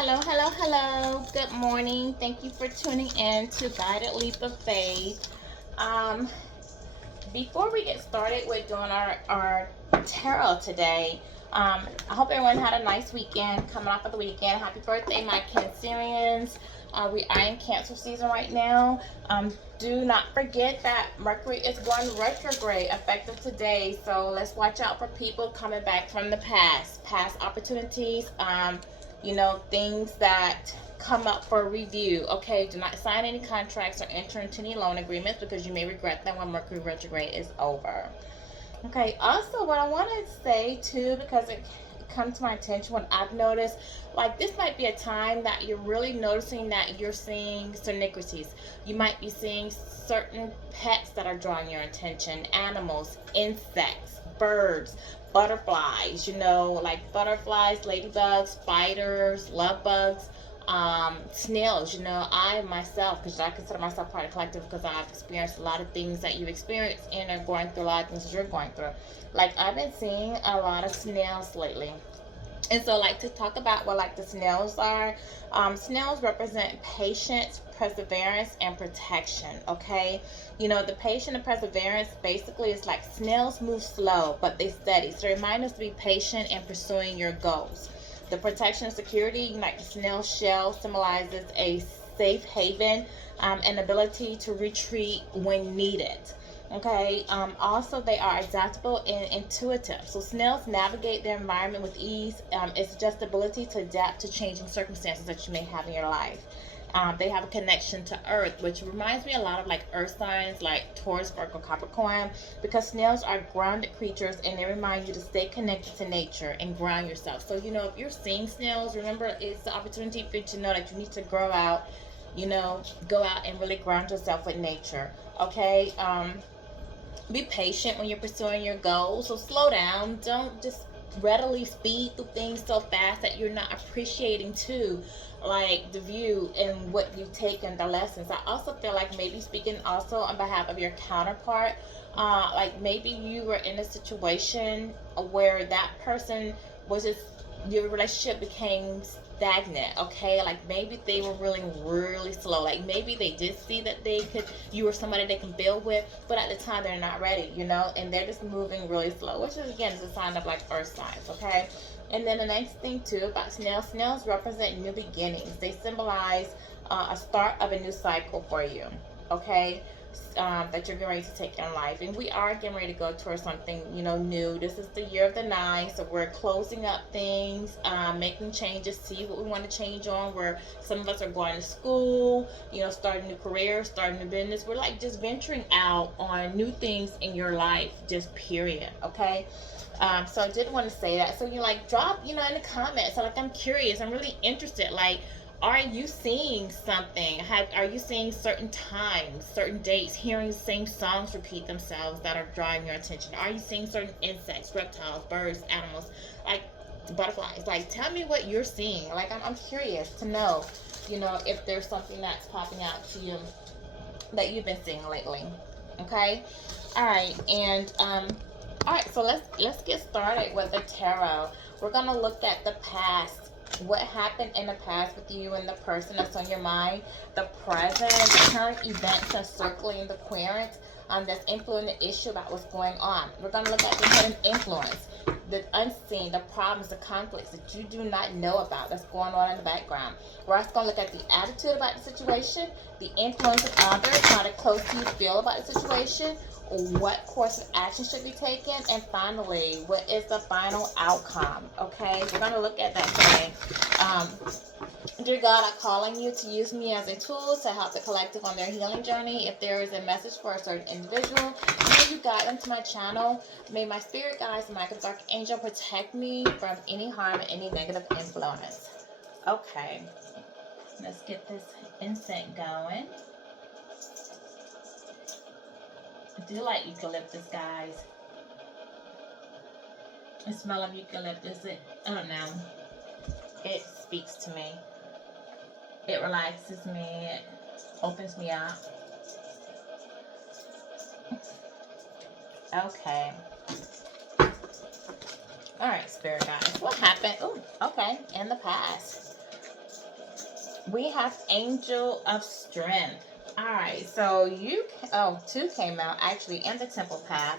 Hello, hello, hello. Good morning. Thank you for tuning in to Guided Leap of Faith. Um, Before we get started with doing our tarot today, I hope everyone had a nice weekend coming off of the weekend. Happy birthday, my Cancerians. We are in Cancer season right now. Do not forget that Mercury is going retrograde effective today. So let's watch out for people coming back from the past opportunities. Things that come up for review. Okay, do not sign any contracts or enter into any loan agreements because you may regret them when Mercury retrograde is over. Okay, also what I want to say too, because it come to my attention when I've noticed, like, this might be a time that you're really noticing that you're seeing synchronicities. You might be seeing certain pets that are drawing your attention, animals, insects, birds, butterflies, like butterflies, ladybugs, spiders, love bugs, snails. I myself, because I consider myself part of the collective, because I've experienced a lot of things that you've experienced and are going through a lot of things that you're going through. Like, I've been seeing a lot of snails lately. And so, like, to talk about what, like, the snails are, snails represent patience, perseverance, and protection. Okay, the patience and perseverance basically is like snails move slow, but they steady. So remind us to be patient in pursuing your goals. The protection and security, like the snail shell, symbolizes a safe haven, and ability to retreat when needed. Okay. Also, they are adaptable and intuitive. So snails navigate their environment with ease. It's just the ability to adapt to changing circumstances that you may have in your life. They have a connection to Earth, which reminds me a lot of like Earth signs like Taurus, Virgo, Capricorn, because snails are grounded creatures and they remind you to stay connected to nature and ground yourself. So, if you're seeing snails, remember it's the opportunity for you to know that you need to grow out, go out and really ground yourself with nature. Okay. Be patient when you're pursuing your goals. So slow down. Don't just readily speed through things so fast that you're not appreciating too, like the view and what you've taken, the lessons. I also feel like maybe speaking also on behalf of your counterpart, like maybe you were in a situation where that person was just, your relationship became stagnant. Okay, like maybe they were really slow. Like maybe they did see that you were somebody they can build with, but at the time they're not ready, and they're just moving really slow, which is again is a sign of like earth signs. Okay. And then the next thing too about snails represent new beginnings. They symbolize a start of a new cycle for you. Okay. That you're getting ready to take in life, and we are getting ready to go towards something new. This is the year of the nine, so we're closing up things, making changes, see what we want to change on. Where some of us are going to school, starting new careers, starting new business. We're like just venturing out on new things in your life, just period. Okay. So I did want to say that. So you like drop, in the comments. So like I'm curious, I'm really interested. Like, are you seeing something? Are you seeing certain times, certain dates, hearing the same songs repeat themselves that are drawing your attention? Are you seeing certain insects, reptiles, birds, animals, like butterflies? Like, tell me what you're seeing. Like, I'm curious to know, if there's something that's popping out to you that you've been seeing lately. Okay. All right. And all right, so let's get started with the tarot. We're gonna look at the past. What happened in the past with you and the person that's on your mind, the present, current events that's circling the current, that's influencing the issue about what's going on. We're gonna look at the hidden influence, the unseen, the problems, the conflicts that you do not know about that's going on in the background. We're also gonna look at the attitude about the situation, the influence of others, how close you feel about the situation, what course of action should be taken, and finally, what is the final outcome. Okay, we're going to look at that today. Dear God, I call on you to use me as a tool to help the collective on their healing journey. If there is a message for a certain individual, may you guide them to my channel. May my spirit guides and my dark angel protect me from any harm and any negative influence. Okay, let's get this incense going. I do like eucalyptus, guys. The smell of eucalyptus, I don't know. It speaks to me. It relaxes me. It opens me up. Okay. All right, spirit guys. What happened? Oh, okay. In the past. We have Angel of Strength. All right, so two came out actually, and the Temple Path.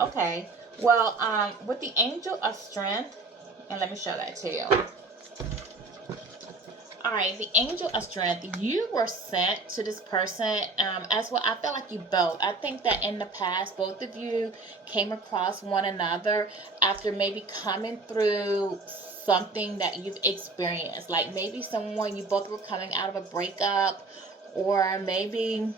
Okay, well, with the Angel of Strength, and let me show that to you. All right, the Angel of Strength, you were sent to this person as well. I feel like you both. I think that in the past, both of you came across one another after maybe coming through something that you've experienced. Like maybe someone, you both were coming out of a breakup, or maybe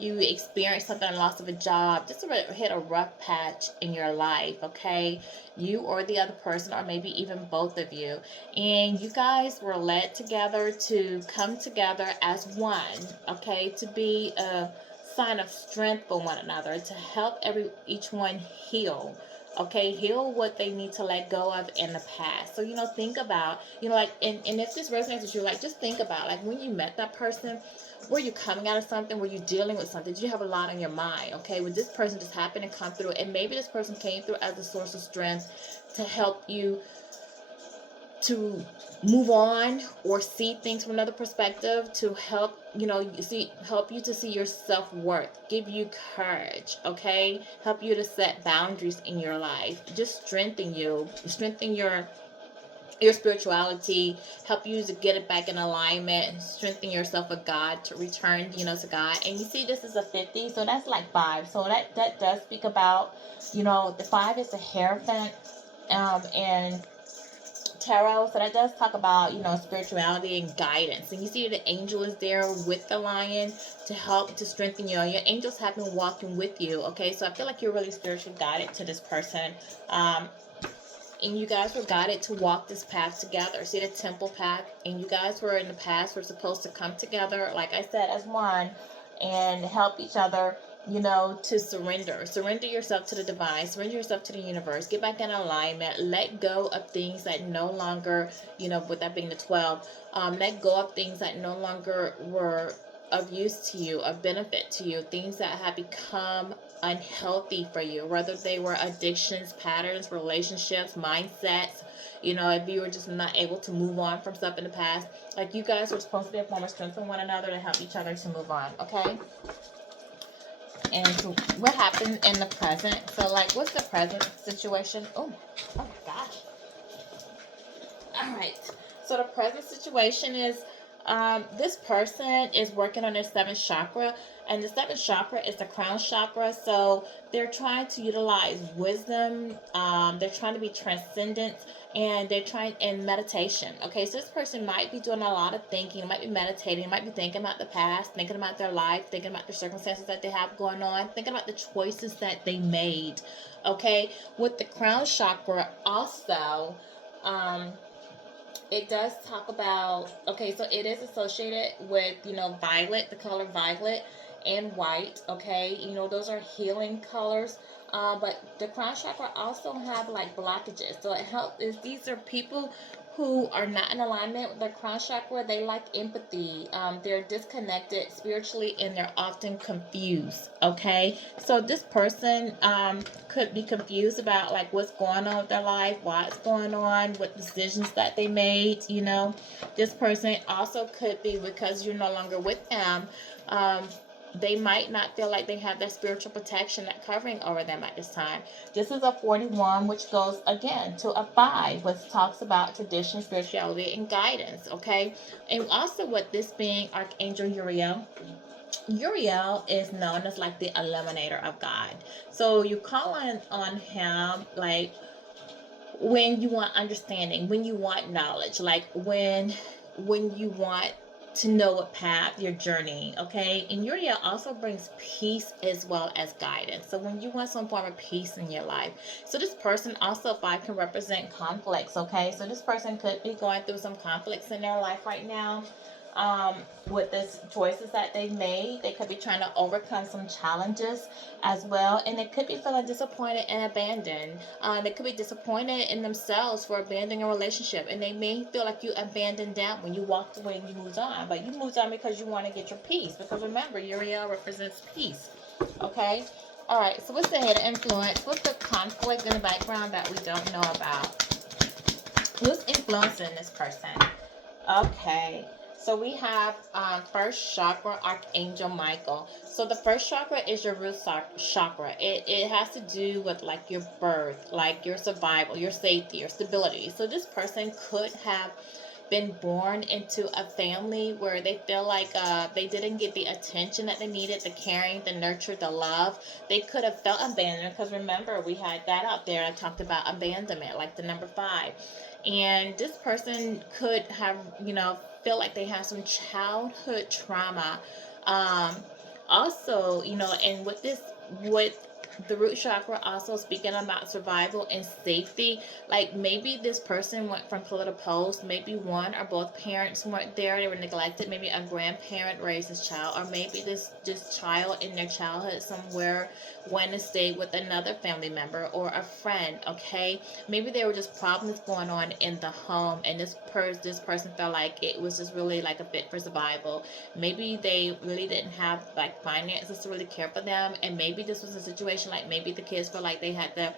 you experienced something, loss of a job, just hit a rough patch in your life, okay? You or the other person, or maybe even both of you. And you guys were led together to come together as one, okay? To be a sign of strength for one another, to help each one heal. Okay, heal what they need to let go of in the past. So, think about, like, and if this resonates with you, like, just think about, like, when you met that person, were you coming out of something? Were you dealing with something? Did you have a lot on your mind? Okay, would this person just happen to come through? And maybe this person came through as a source of strength to help you to move on or see things from another perspective, to help help you to see your self-worth, give you courage, okay, help you to set boundaries in your life, just strengthen your spirituality, help you to get it back in alignment, strengthen yourself with God, to return, to God. And you see, this is a 50, so that's like 5. So that does speak about, the 5 is the Hierophant, and tarot. So that does talk about, spirituality and guidance. And you see the angel is there with the lion to help to strengthen you. Your angels have been walking with you. Okay, so I feel like you're really spiritually guided to this person. And you guys were guided to walk this path together. See the temple path, and you guys were in the past were supposed to come together, like I said, as one, and help each other, to surrender yourself to the divine, surrender yourself to the universe, get back in alignment, let go of things that no longer, with that being the 12, let go of things that no longer were of use to you, of benefit to you, things that have become unhealthy for you, whether they were addictions, patterns, relationships, mindsets. If you were just not able to move on from stuff in the past, like you guys were supposed to be a form of strength for one another to help each other to move on, okay? And so what happened in the present? So, like, what's the present situation? Oh my gosh. All right. So the present situation is this person is working on their 7th chakra, and the 7th chakra is the crown chakra. So they're trying to utilize wisdom. They're trying to be transcendent, and they're trying in meditation. Okay, so this person might be doing a lot of thinking, might be meditating, might be thinking about the past, thinking about their life, thinking about the circumstances that they have going on, thinking about the choices that they made. Okay, with the crown chakra also, it does talk about, okay, so it is associated with, violet, the color violet, and white, okay? Those are healing colors. But the crown chakra also have like blockages. So these are people who are not in alignment with their crown chakra. They lack empathy. They're disconnected spiritually, and they're often confused, okay? So this person could be confused about like what's going on with their life, why it's going on, what decisions that they made, This person also could be, because you're no longer with them, they might not feel like they have that spiritual protection, that covering over them at this time. This is a 41, which goes again to a 5, which talks about tradition, spirituality, and guidance, okay? And also with this being Archangel Uriel. Uriel is known as like the eliminator of God. So you call on him like when you want understanding, when you want knowledge, like when you want to know what path you're journeying, okay? And Uriel also brings peace as well as guidance. So when you want some form of peace in your life. So this person also, 5, can represent conflicts, okay? So this person could be going through some conflicts in their life right now. With the choices that they've made, they could be trying to overcome some challenges as well, and they could be feeling disappointed and abandoned. They could be disappointed in themselves for abandoning a relationship, and they may feel like you abandoned them when you walked away and you moved on, but you moved on because you want to get your peace, because remember, Uriel represents peace, okay? All right, so what's the hidden influence? What's the conflict in the background that we don't know about? Who's influencing this person? Okay, So we have first chakra, Archangel Michael. So the first chakra is your root chakra. It has to do with like your birth, like your survival, your safety, your stability. So this person could have been born into a family where they feel like they didn't get the attention that they needed, the caring, the nurture, the love. They could have felt abandoned because remember, we had that out there. I talked about abandonment, like the number 5. And this person could have, feel like they have some childhood trauma. Um, Also, and with the root chakra also speaking about survival and safety, like maybe this person went from pillar to post, maybe one or both parents weren't there, they were neglected, maybe a grandparent raised this child, or maybe this child in their childhood somewhere went to stay with another family member or a friend. Okay, maybe there were just problems going on in the home, and this person felt like it was just really like a fit for survival. Maybe they really didn't have like finances to really care for them, and maybe this was a situation like maybe the kids felt like they had to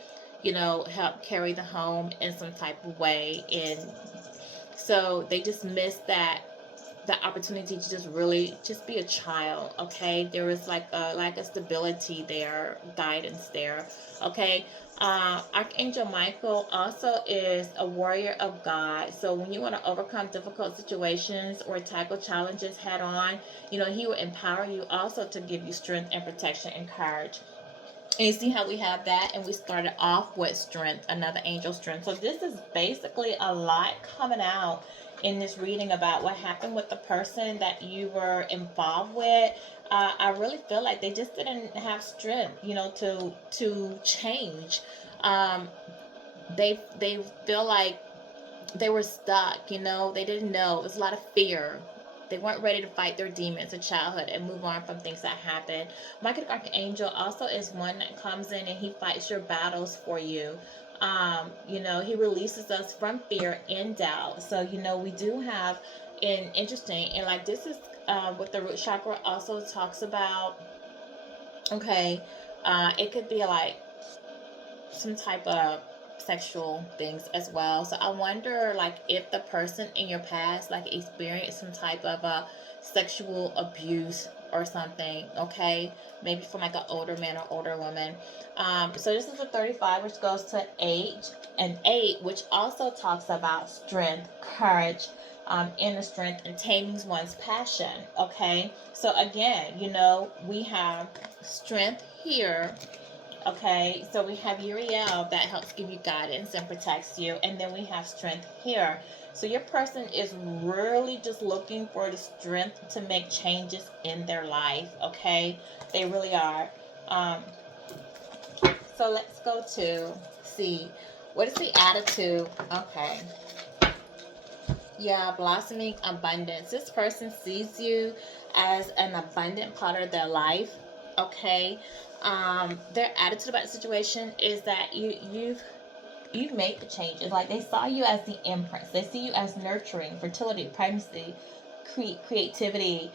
help carry the home in some type of way, and so they just missed the opportunity to just really just be a child. Okay, there was like a lack of stability there, guidance there. Okay, Archangel Michael also is a warrior of God. So when you want to overcome difficult situations or tackle challenges head on, he will empower you also to give you strength and protection and courage. And you see how we have that, and we started off with strength, another angel strength. So this is basically a lot coming out in this reading about what happened with the person that you were involved with. I really feel like they just didn't have strength, to change. Um, they feel like they were stuck, they didn't know. It was a lot of fear. They weren't ready to fight their demons of childhood and move on from things that happened. Michael Archangel also is one that comes in and he fights your battles for you. He releases us from fear and doubt. So, we do have an interesting, and like this is what the root chakra also talks about. Okay, it could be like some type of sexual things as well. So I wonder like if the person in your past like experienced some type of a sexual abuse or something. Okay, maybe from like an older man or older woman. So this is a 35, which goes to 8 and 8, which also talks about strength, courage, inner strength, and taming one's passion. Okay, so again, we have strength here. Okay, so we have Uriel that helps give you guidance and protects you, and then we have strength here. So your person is really just looking for the strength to make changes in their life. Okay, they really are. So let's go to see what is the attitude. Okay, yeah, blossoming abundance. This person sees you as an abundant part of their life. Okay, their attitude about the situation is that you've made the changes. Like they saw you as the empress. They see you as nurturing, fertility, pregnancy, creativity,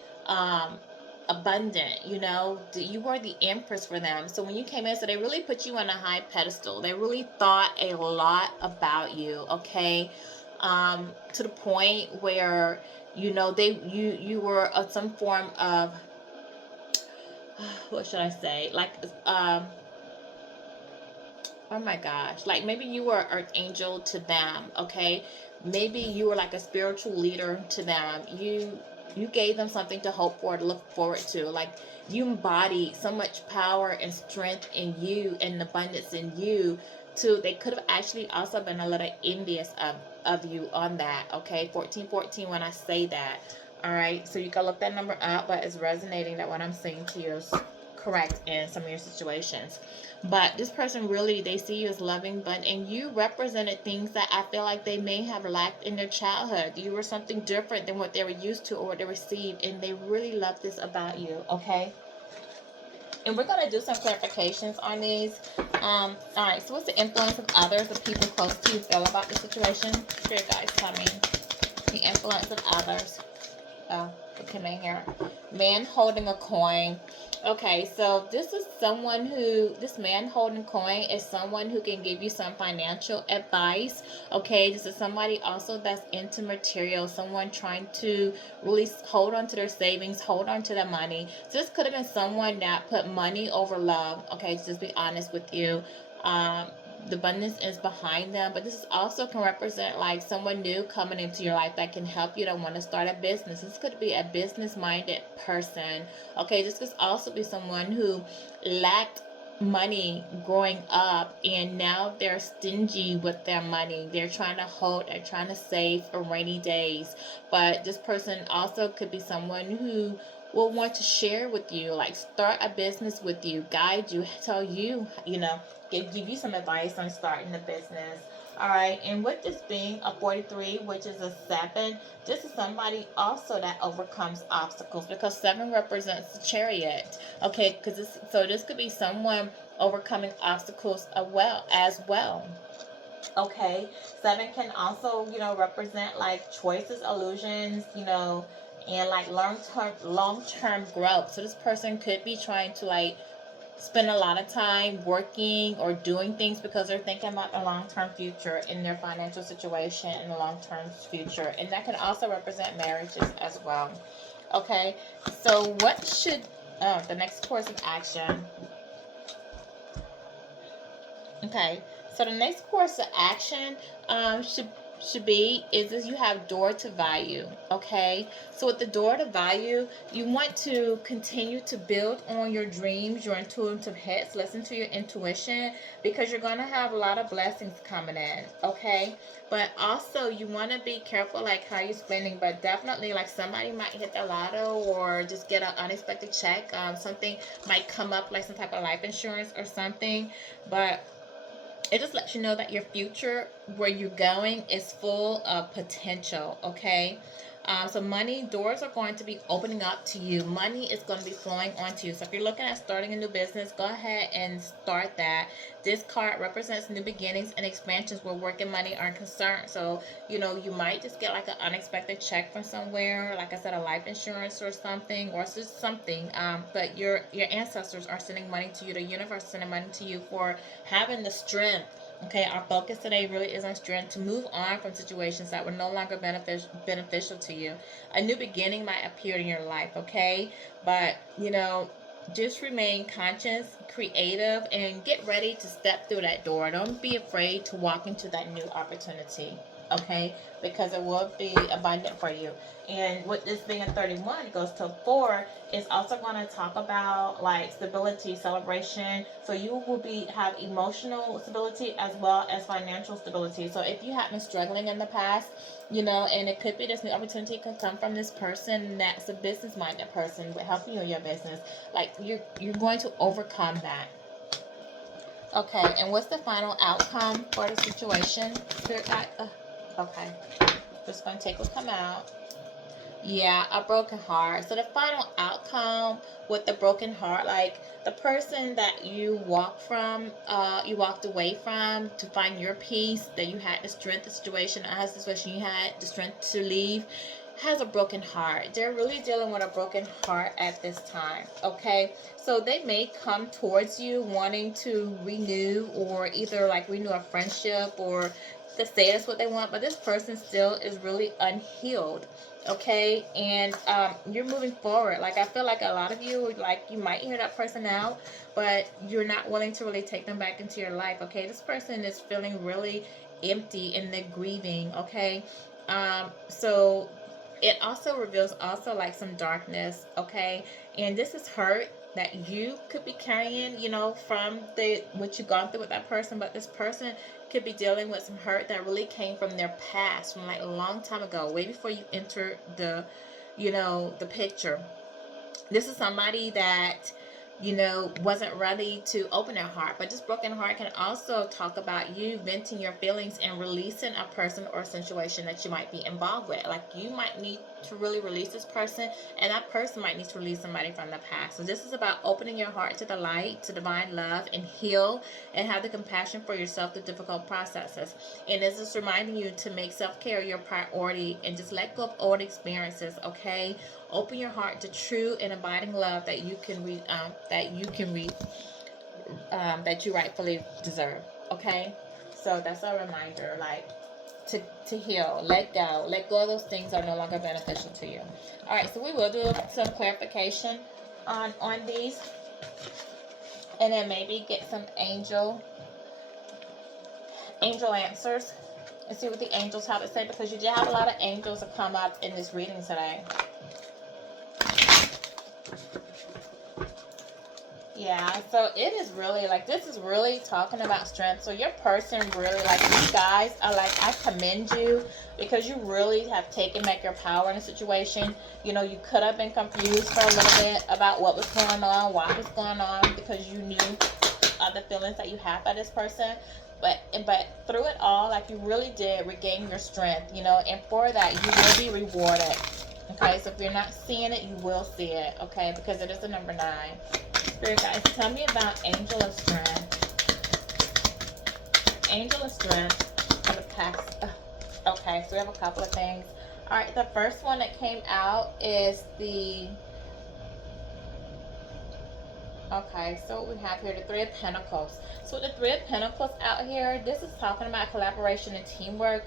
abundant. You were the empress for them. So when you came in, so they really put you on a high pedestal. They really thought a lot about you. Okay, to the point where you were some form of what should I say? Like oh my gosh, like maybe you were an archangel to them. Okay, maybe you were like a spiritual leader to them. You gave them something to hope for, to look forward to. Like you embodied so much power and strength in you and abundance in you too. They could have actually also been a little envious of you on that. Okay, 1414 when I say that. All right, so you can look that number up, but it's resonating that what I'm saying to you is correct in some of your situations. But this person really, they see you as loving, and you represented things that I feel like they may have lacked in their childhood. You were something different than what they were used to or what they received, and they really love this about you. Okay, and we're going to do some clarifications on these. All right, so what's the influence of others, the people close to you, feel about the situation? Spirit guides tell me the influence of others. come in here. Man holding a coin. Okay, so this man holding coin is someone who can give you some financial advice. Okay, this is somebody also that's into material, someone trying to really hold on to their savings, hold on to their money. So this could have been someone that put money over love. Okay, just be honest with you. Um, the abundance is behind them, but this is also can represent like someone new coming into your life that can help you to want to start a business. This could be a business minded person. Okay, this could also be someone who lacked money growing up and now they're stingy with their money. They're trying to hold, they're trying to save for rainy days. But this person also could be someone who will want to share with you, like start a business with you, guide you, tell you, give you some advice on starting a business. All right, and with this being a 43, which is a 7, this is somebody also that overcomes obstacles because 7 represents the chariot. Okay, because this could be someone overcoming obstacles as well. Okay, 7 can also represent like choices, illusions, and like long term growth. So this person could be trying to like spend a lot of time working or doing things because they're thinking about the long-term future in their financial situation in the long-term future, and that can also represent marriages as well. Okay, so what should the next course of action? Okay, so the next course of action should be is you have door to value. Okay, so with the door to value, you want to continue to build on your dreams, your intuitive hits. Listen to your intuition because you're gonna have a lot of blessings coming in. Okay, but also you want to be careful like how you're spending. But definitely like somebody might hit the lotto or just get an unexpected check. Something might come up like some type of life insurance or something, but it just lets you know that your future, where you're going, is full of potential. Okay, so money doors are going to be opening up to you. Money is going to be flowing onto you. So if you're looking at starting a new business, go ahead and start that. This card represents new beginnings and expansions where work and money are concerned. So you might just get like an unexpected check from somewhere, like I said, a life insurance or something, or just something. But your ancestors are sending money to you. The universe is sending money to you for having the strength. Okay, our focus today really is on strength to move on from situations that were no longer beneficial to you. A new beginning might appear in your life, okay? But, just remain conscious, creative, and get ready to step through that door. Don't be afraid to walk into that new opportunity, okay? Because it will be abundant for you. And with this being a 31, it goes to 4. It's also going to talk about like stability, celebration. So you will have emotional stability as well as financial stability. So if you have been struggling in the past, and it could be this new opportunity could come from this person that's a business-minded person with helping you in your business. Like you're going to overcome that. Okay, and what's the final outcome for the situation? Spirit guide. Okay, just gonna take what come out. Yeah, a broken heart. So the final outcome with the broken heart, like the person that you walked away from to find your peace, that you had the strength, the situation, as the situation you had the strength to leave, has a broken heart. They're really dealing with a broken heart at this time. Okay, so they may come towards you wanting to renew or either like renew a friendship or to say that's what they want, but this person still is really unhealed. Okay, and you're moving forward. Like I feel like a lot of you, like you might hear that person out, but you're not willing to really take them back into your life. Okay, this person is feeling really empty and they're grieving. Okay, so it also reveals also like some darkness. Okay, and this is hurt that you could be carrying, from the what you've gone through with that person, but this person could be dealing with some hurt that really came from their past, from like a long time ago, way before you enter the picture. This is somebody that wasn't ready to open their heart. But this broken heart can also talk about you venting your feelings and releasing a person or situation that you might be involved with. Like, you might need to really release this person, and that person might need to release somebody from the past. So this is about opening your heart to the light, to divine love, and heal and have the compassion for yourself through difficult processes. And this is reminding you to make self-care your priority and just let go of old experiences, okay? Open your heart to true and abiding love that you rightfully deserve. Okay, so that's a reminder, like, to heal, let go of those things that are no longer beneficial to you. All right, so we will do some clarification on these, and then maybe get some angel answers and see what the angels have to say, because you did have a lot of angels that come up in this reading today. Yeah, so it is really, like, this is really talking about strength. So your person really, like, you guys are like, I commend you, because you really have taken back your power in a situation. You could have been confused for a little bit about what was going on, why was going on, because you knew the feelings that you have for this person. But through it all, like, you really did regain your strength, and for that, you will be rewarded. Okay, so if you're not seeing it, you will see it, okay, because it is the number 9. Spirit guys, tell me about Angel of Strength. Angel of Strength for the past. Okay, so we have a couple of things. All right, the first one that came out is the. Okay, so what we have here, the Three of Pentacles. So the Three of Pentacles out here, this is talking about collaboration and teamwork.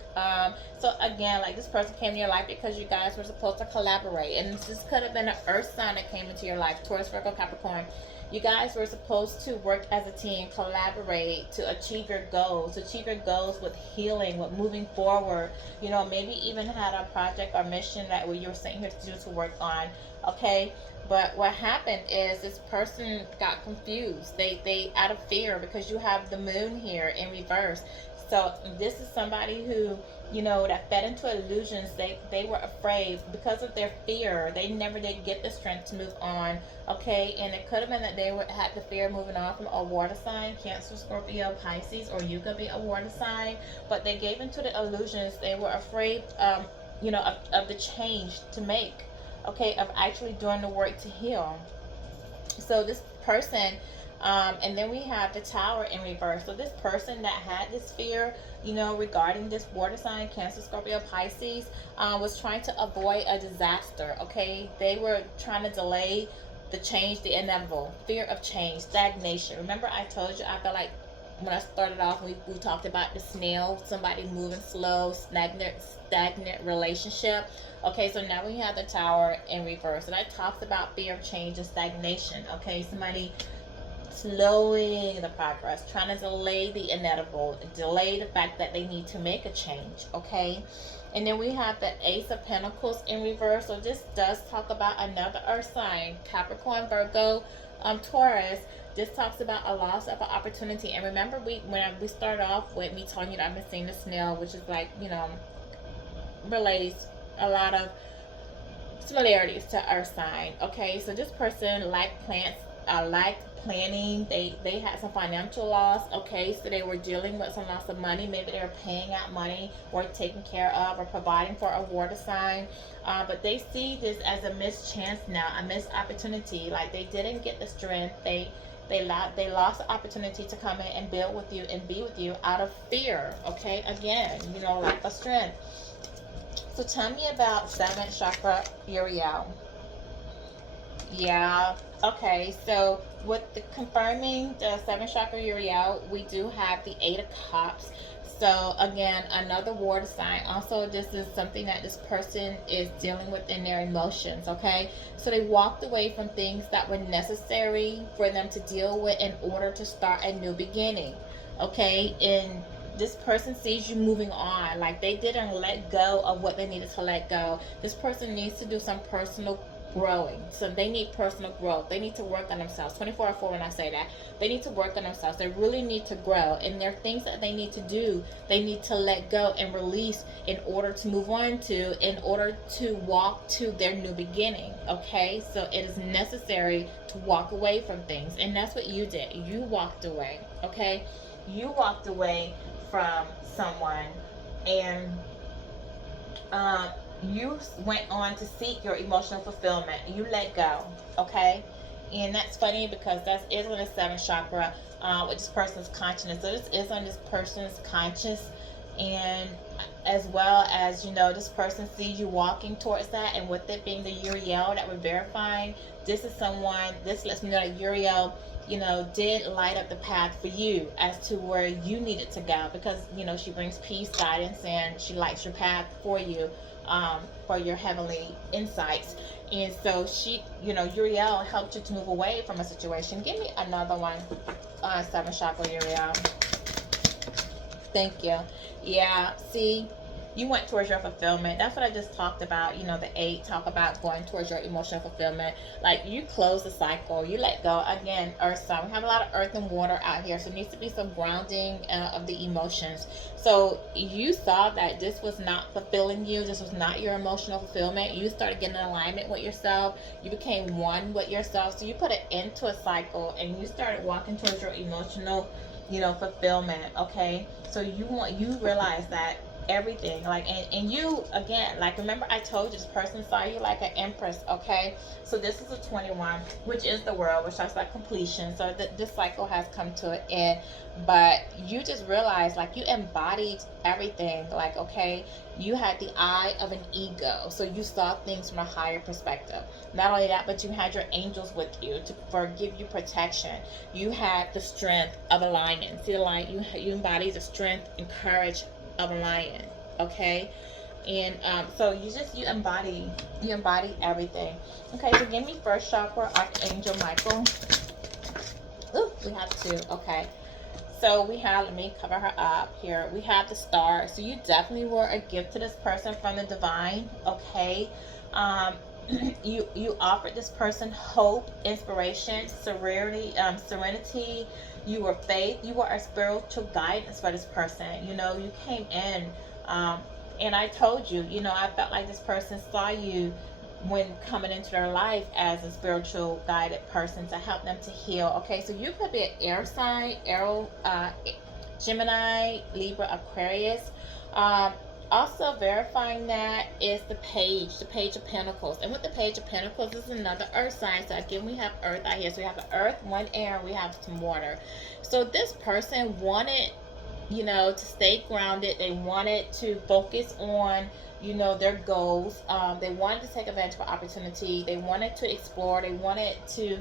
So again, like, this person came to your life because you guys were supposed to collaborate. And this could have been an earth sign that came into your life, Taurus, Virgo, Capricorn. You guys were supposed to work as a team, collaborate to achieve your goals with healing, with moving forward. Maybe even had a project or mission that you were sitting here to work on, okay? But what happened is this person got confused. They out of fear, because you have the moon here in reverse. So this is somebody who, that fed into illusions. They were afraid because of their fear. They never did get the strength to move on, okay? And it could have been that they had the fear of moving on from a water sign, Cancer, Scorpio, Pisces, or you could be a water sign. But they gave into the illusions. They were afraid, of the change to make, okay, of actually doing the work to heal. So this person, and then we have the Tower in reverse. So this person that had this fear, regarding this water sign, Cancer, Scorpio, Pisces, was trying to avoid a disaster, okay? They were trying to delay the change, the inevitable. Fear of change, stagnation. Remember I told you, I felt like when I started off, we talked about the snail, somebody moving slow, stagnant relationship. Okay, so now we have the Tower in reverse. And that talks about fear of change and stagnation. Okay, somebody slowing the progress, trying to delay the inevitable, delay the fact that they need to make a change. Okay, and then we have the Ace of Pentacles in reverse. So this does talk about another earth sign, Capricorn, Virgo, Taurus. This talks about a loss of an opportunity. And remember, when we started off with me telling you that I've been seeing the snail, which is like, relates a lot of similarities to earth sign. Okay, so this person liked plants, liked planning. They had some financial loss. Okay, so they were dealing with some loss of money. Maybe they were paying out money or taking care of or providing for a water sign. But they see this as a missed chance now, a missed opportunity. Like, they didn't get the strength. They lost the opportunity to come in and build with you and be with you out of fear. Okay, again, lack of strength. So tell me about 7th chakra, Uriel. Yeah. Okay, so with the confirming the 7th chakra, Uriel, we do have the 8 of Cups. So again, another water sign. Also, this is something that this person is dealing with in their emotions, okay? So they walked away from things that were necessary for them to deal with in order to start a new beginning, okay? And this person sees you moving on. Like, they didn't let go of what they needed to let go. This person needs to do some personal growing. So they need personal growth. They need to work on themselves. 24/4 when I say that. They need to work on themselves. They really need to grow. And there are things that they need to do. They need to let go and release in order to move on to, in order to walk to their new beginning. Okay? So it is necessary to walk away from things. And that's what you did. You walked away. Okay? You walked away from someone, and um, you went on to seek your emotional fulfillment. You let go, okay? And that's funny because that is on the seventh chakra, with this person's consciousness. So this is on this person's conscious, and as well as, you know, this person sees you walking towards that, and with it being the Uriel that we're verifying, this is someone, this lets me know that Uriel, you know, did light up the path for you as to where you needed to go, because, you know, she brings peace, guidance, and she lights your path for your heavenly insights. And so she, you know, Uriel helped you to move away from a situation. Give me another one. Seven chakra Uriel. Thank you. Yeah, see, you went towards your fulfillment. That's what I just talked about. You know, the 8 talk about going towards your emotional fulfillment. Like, you close the cycle. You let go. Again, earth sign. We have a lot of earth and water out here, so there needs to be some grounding of the emotions. So you saw that this was not fulfilling you. This was not your emotional fulfillment. You started getting in alignment with yourself. You became one with yourself. So you put an end to a cycle, and you started walking towards your emotional, you know, fulfillment. Okay? So you realize that everything, like, and you, again, like, remember I told you this person saw you like an empress. Okay, so this is a 21, which is the world, which is like completion. So this cycle has come to an end, but you just realized, like, you embodied everything. Like, okay, you had the eye of an ego, so you saw things from a higher perspective. Not only that, but you had your angels with you to give you protection. You had the strength of a lion. See the lion? You embody the strength and courage of a lion. Okay, and so you embody everything. Okay, so give me first chakra, Archangel Michael. Ooh, we have 2. Okay, so we have, let me cover her up here. We have the star. So you definitely were a gift to this person from the divine. Okay, you offered this person hope, inspiration, serenity. You were faith. You were a spiritual guidance for this person. You know, you came in, um, and I told you, you know, I felt like this person saw you when coming into their life as a spiritual guided person to help them to heal. Okay, so you could be an air sign, Gemini, Libra, Aquarius. Um, Also verifying that is the Page of Pentacles. And with the Page of Pentacles, this is another earth sign. So again, we have earth out here. So we have the earth, 1 air, and we have some water. So this person wanted, you know, to stay grounded. They wanted to focus on, you know, their goals. They wanted to take advantage of opportunity. They wanted to explore. They wanted to,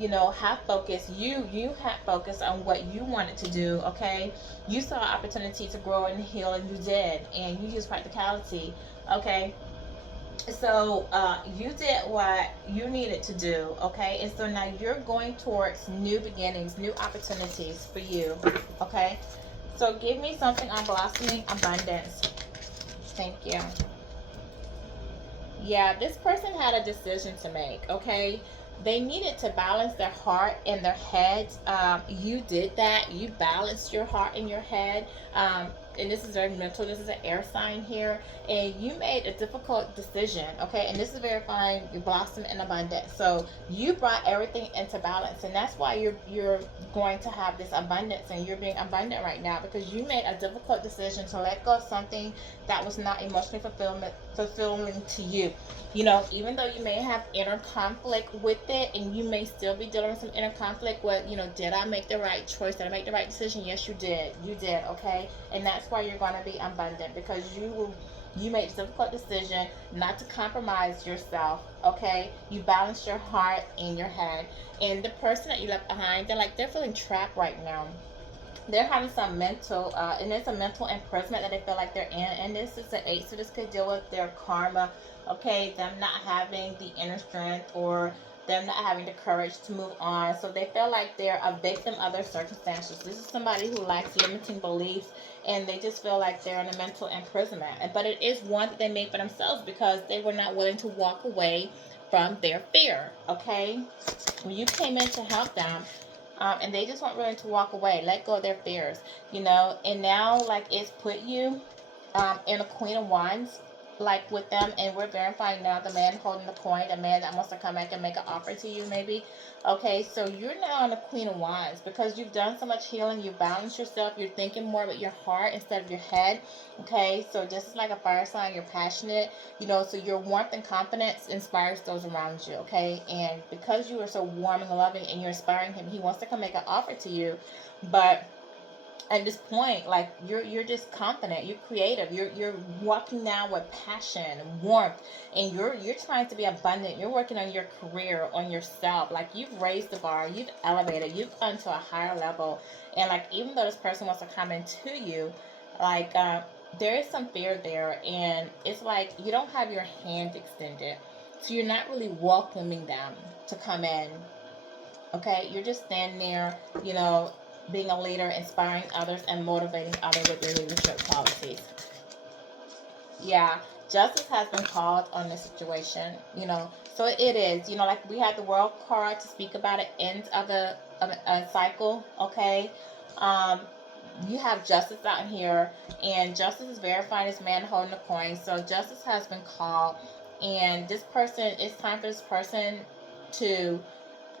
you know, have focus. You had focus on what you wanted to do. Okay, you saw opportunity to grow and heal, and you did, and you used practicality. Okay, so you did what you needed to do. Okay, and so now you're going towards new beginnings, new opportunities for you. Okay, so give me something on blossoming abundance. Thank you. Yeah, this person had a decision to make. Okay, they needed to balance their heart and their head. You did that. You balanced your heart and your head. And this is very mental. This is an air sign here, and you made a difficult decision. Okay, and this is verifying your blossom in abundance. So you brought everything into balance, and that's why you're going to have this abundance, and you're being abundant right now because you made a difficult decision to let go of something that was not emotionally fulfilling to you. You know, even though you may have inner conflict with it, and you may still be dealing with some inner conflict with, you know, did I make the right choice? Did I make the right decision? Yes, you did. You did. Okay, and that's why you're going to be abundant, because you made a difficult decision not to compromise yourself. Okay, you balanced your heart and your head. And the person that you left behind, they're feeling trapped right now. They're having some mental, and it's a mental imprisonment that they feel like they're in. And this is an 8, so this could deal with their karma. Okay, them not having the inner strength, or them not having the courage to move on. So they feel like they're a victim of their circumstances. This is somebody who lacks limiting beliefs, and they just feel like they're in a mental imprisonment. But it is one that they made for themselves because they were not willing to walk away from their fear, okay? When you came in to help them, and they just weren't willing to walk away, let go of their fears, you know, and now, like, it's put you in a Queen of Wands, like, with them, and we're verifying now the man holding the coin, the man that wants to come back and make an offer to you, maybe. Okay, so you're now in the Queen of Wands because you've done so much healing, you balanced yourself, you're thinking more with your heart instead of your head. Okay, so just like a fire sign, you're passionate, you know, so your warmth and confidence inspires those around you. Okay, and because you are so warm and loving and you're inspiring him, he wants to come make an offer to you, but at this point, like, you're just confident, you're creative, you're walking now with passion and warmth, and you're trying to be abundant, you're working on your career, on yourself, like, you've raised the bar, you've elevated, you've gone to a higher level, and, like, even though this person wants to come into you, like, there is some fear there, and it's like you don't have your hand extended, so you're not really welcoming them to come in. Okay, you're just standing there, you know, being a leader, inspiring others, and motivating others with your leadership qualities. Yeah, justice has been called on this situation, you know. So it is, you know, like, we have the World card to speak about it, end of a cycle, okay? Um, you have justice out here, and justice is verifying this man holding the coin. So justice has been called, and this person, it's time for this person to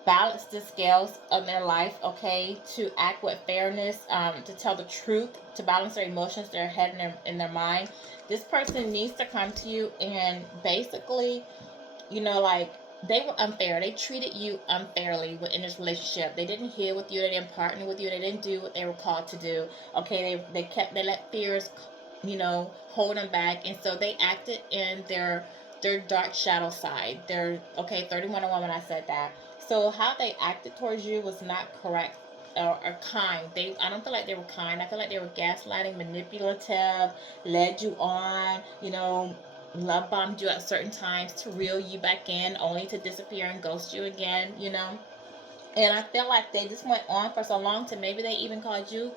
balance the scales of their life, okay, to act with fairness, to tell the truth, to balance their emotions, their head, and their mind. This person needs to come to you and basically, you know, like, they were unfair. They treated you unfairly within this relationship. They didn't heal with you. They didn't partner with you. They didn't do what they were called to do. Okay, they let fears, you know, hold them back, and so they acted in their dark shadow side. They're okay. 3101 when I said that. So how they acted towards you was not correct or kind. I don't feel like they were kind. I feel like they were gaslighting, manipulative, led you on, you know, love bombed you at certain times to reel you back in, only to disappear and ghost you again, you know. And I feel like they just went on for so long to maybe they even caused you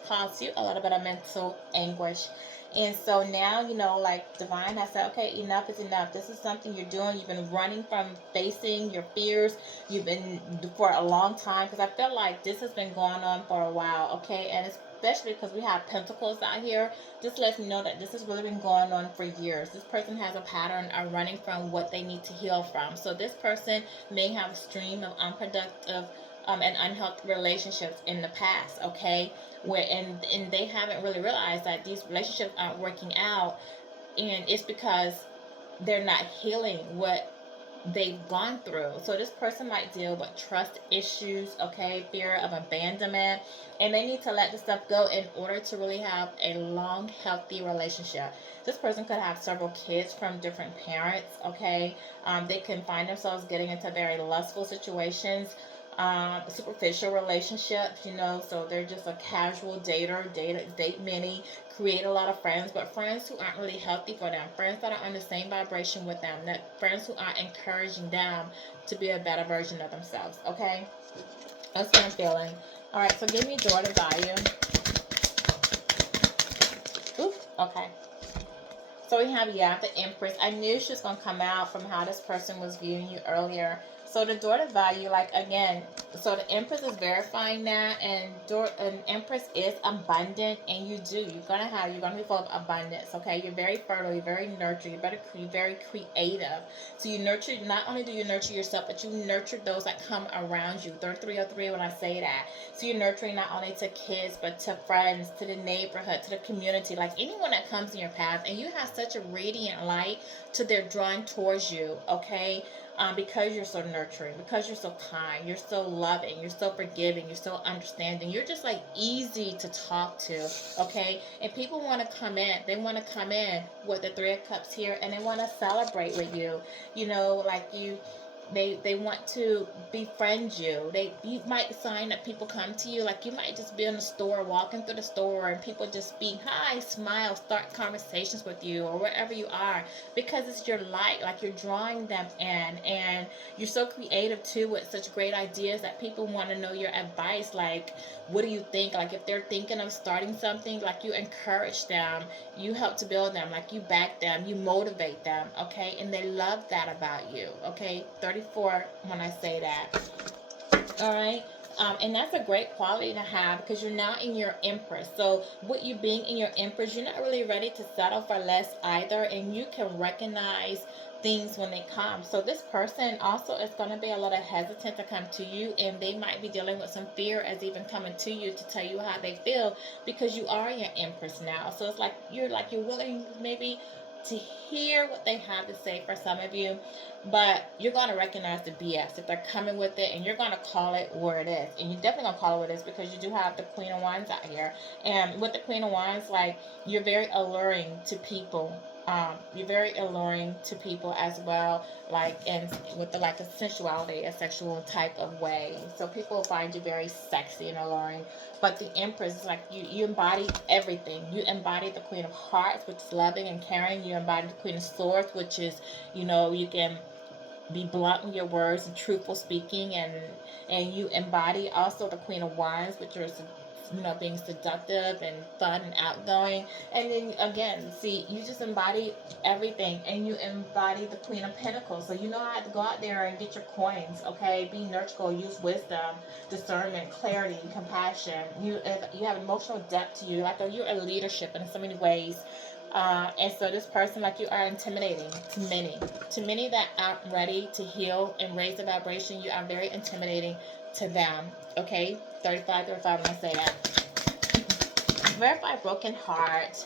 a little bit of mental anguish. And so now, you know, like, Divine has said, okay, enough is enough. This is something you're doing. You've been running from facing your fears. You've been for a long time, because I feel like this has been going on for a while, okay? And especially because we have pentacles out here, just lets me know that this has really been going on for years. This person has a pattern of running from what they need to heal from. So this person may have a stream of unproductive and unhealthy relationships in the past, okay, where and they haven't really realized that these relationships aren't working out, and it's because they're not healing what they've gone through. So this person might deal with trust issues, okay, fear of abandonment, and they need to let this stuff go in order to really have a long, healthy relationship. This person could have several kids from different parents, okay. They can find themselves getting into very lustful situations, superficial relationships, you know, so they're just a casual dater, date many, create a lot of friends, but friends who aren't really healthy for them, friends that are on the same vibration with them, that friends who aren't encouraging them to be a better version of themselves, okay? That's what I'm feeling. All right, so give me daughter value. Oof, okay. So we have, yeah, the Empress. I knew she was going to come out from how this person was viewing you earlier. So the daughter value, like, again, so the Empress is verifying that, and an Empress is abundant, and you're going to be full of abundance, okay? You're very fertile, you're very nurturing, you're very creative. So you nurture, not only do you nurture yourself, but you nurture those that come around you. 3303 when I say that. So you're nurturing not only to kids, but to friends, to the neighborhood, to the community, like anyone that comes in your path, and you have such a radiant light to their drawing towards you, okay? Because you're so nurturing, because you're so kind, you're so loving, you're so forgiving, you're so understanding, you're just like easy to talk to, okay? And people want to come in, they want to come in with the Three of Cups here, and they want to celebrate with you, you know, like they want to befriend you. You might find that people come to you, like you might just be in the store, walking through the store, and people just speak, hi, smile, start conversations with you, or wherever you are, because it's your light, like you're drawing them in, and you're so creative too with such great ideas that people want to know your advice, like, what do you think? Like, if they're thinking of starting something, like, you encourage them, you help to build them, like, you back them, you motivate them, okay? And they love that about you, okay? before when I say that. All right. And that's a great quality to have because you're now in your empress. So with you being in your empress, you're not really ready to settle for less either. And you can recognize things when they come. So this person also is going to be a little hesitant to come to you, and they might be dealing with some fear as even coming to you to tell you how they feel because you are your empress now. So it's like you're willing maybe to hear what they have to say for some of you, but you're going to recognize the BS if they're coming with it, and you're going to call it where it is. And you're definitely going to call it what it is because you do have the Queen of Wands out here. And with the Queen of Wands, like, you're very alluring to people. You're very alluring to people as well, like, and with the like a sensuality, a sexual type of way. So people will find you very sexy and alluring. But the Empress is like you embody everything. You embody the Queen of Hearts, which is loving and caring. You embody the Queen of Swords, which is, you can be blunt in your words and truthful speaking, and you embody also the Queen of Wands, which is being seductive and fun and outgoing. And then again, see, you just embody everything, and you embody the Queen of Pentacles. So you know how to go out there and get your coins. Okay, be nurturing, use wisdom, discernment, clarity, compassion. You have emotional depth to you, like you're a leadership in so many ways. And so this person, like, you are intimidating to many that aren't ready to heal and raise the vibration. You are very intimidating to them. Okay, 35 when I say that. Verify broken heart.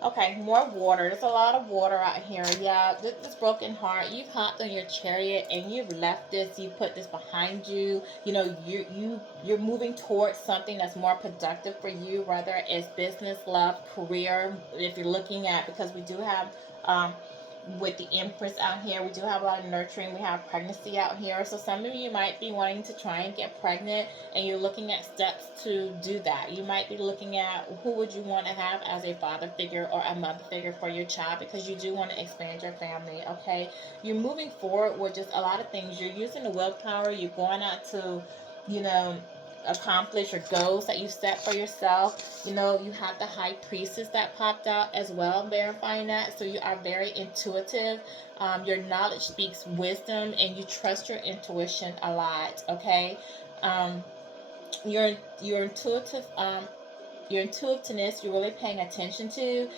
Okay, more water. There's a lot of water out here. Yeah, this broken heart. You've hopped on your chariot and you've left this. You put this behind you. You're moving towards something that's more productive for you, whether it's business, love, career. If you're looking at, because we do have with the Empress out here, we do have a lot of nurturing. We have pregnancy out here. So some of you might be wanting to try and get pregnant, and you're looking at steps to do that. You might be looking at who would you want to have as a father figure or a mother figure for your child, because you do want to expand your family. Okay, you're moving forward with just a lot of things. You're using the willpower. You're going out to, accomplish your goals that you set for yourself. You have the High Priestess that popped out as well, verifying that. So you are very intuitive. Your knowledge speaks wisdom, and you trust your intuition a lot. Okay, your intuitive your intuitiveness, you're really paying attention to.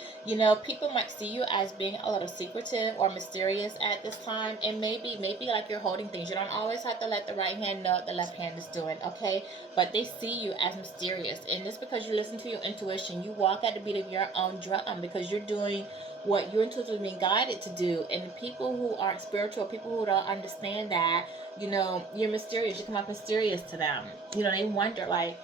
People might see you as being a little secretive or mysterious at this time, and maybe like you're holding things. You don't always have to let the right hand know what the left hand is doing, okay? But they see you as mysterious, and just because you listen to your intuition, you walk at the beat of your own drum, because you're doing what you're intuitively being guided to do. And people who aren't spiritual, people who don't understand that, you're mysterious. You come up mysterious to them. They wonder, like,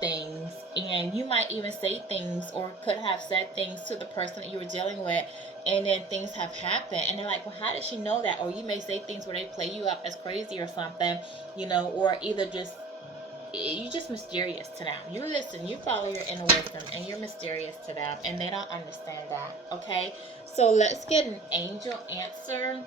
things, and you might even say things or could have said things to the person that you were dealing with, and then things have happened, and they're like, well, how did she know that? Or you may say things where they play you up as crazy or something, or either you're just mysterious to them. You listen, you follow your inner wisdom, and you're mysterious to them, and they don't understand that. Okay, so let's get an angel answer.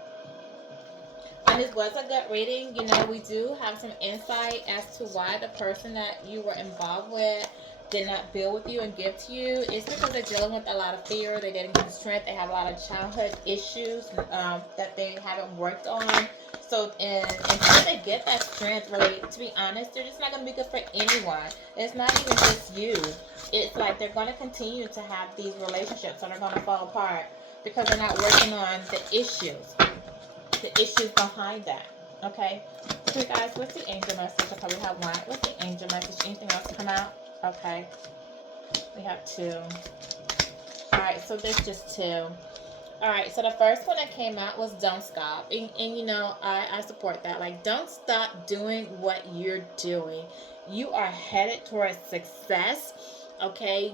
And this was a good reading. We do have some insight as to why the person that you were involved with did not build with you and give to you. It's because they're dealing with a lot of fear. They didn't get the strength. They have a lot of childhood issues that they haven't worked on. So until they get that strength, really, to be honest, they're just not going to be good for anyone. It's not even just you. It's like they're going to continue to have these relationships that are going to fall apart because they're not working on the issues behind that. Okay, so guys, what's the angel message? Okay, we have one. What's the angel message? Anything else come out? Okay, we have two. All right, so there's just two. All right, so the first one that came out was don't stop, and I support that. Like, don't stop doing what you're doing. You are headed towards success. Okay,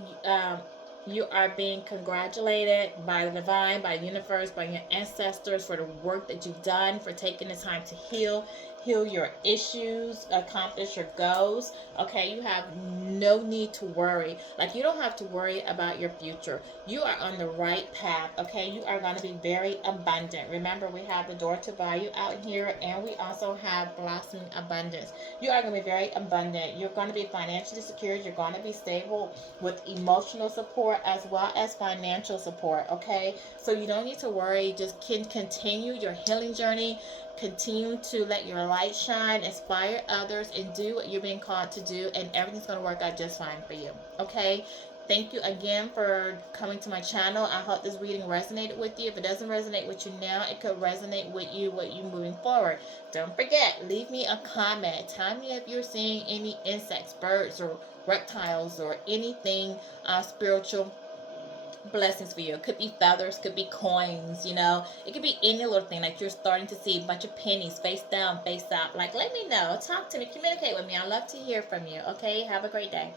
you are being congratulated by the divine, by the universe, by your ancestors for the work that you've done, for taking the time to heal your issues, accomplish your goals. Okay, you have no need to worry. Like, you don't have to worry about your future. You are on the right path. Okay, you are going to be very abundant. Remember, we have the door to value out here, and we also have blossoming abundance. You are going to be very abundant. You're going to be financially secure. You're going to be stable with emotional support. support as well as financial support, okay? So you don't need to worry. Just can continue your healing journey. Continue to let your light shine, inspire others, and do what you're being called to do, and everything's going to work out just fine for you, okay? Thank you again for coming to my channel. I hope this reading resonated with you. If it doesn't resonate with you now, it could resonate with you moving forward. Don't forget, leave me a comment. Tell me if you're seeing any insects, birds, or reptiles, or anything spiritual blessings for you. It could be feathers, could be coins, you know. It could be any little thing. Like you're starting to see a bunch of pennies face down, face up. Like, let me know. Talk to me. Communicate with me. I love to hear from you. Okay? Have a great day.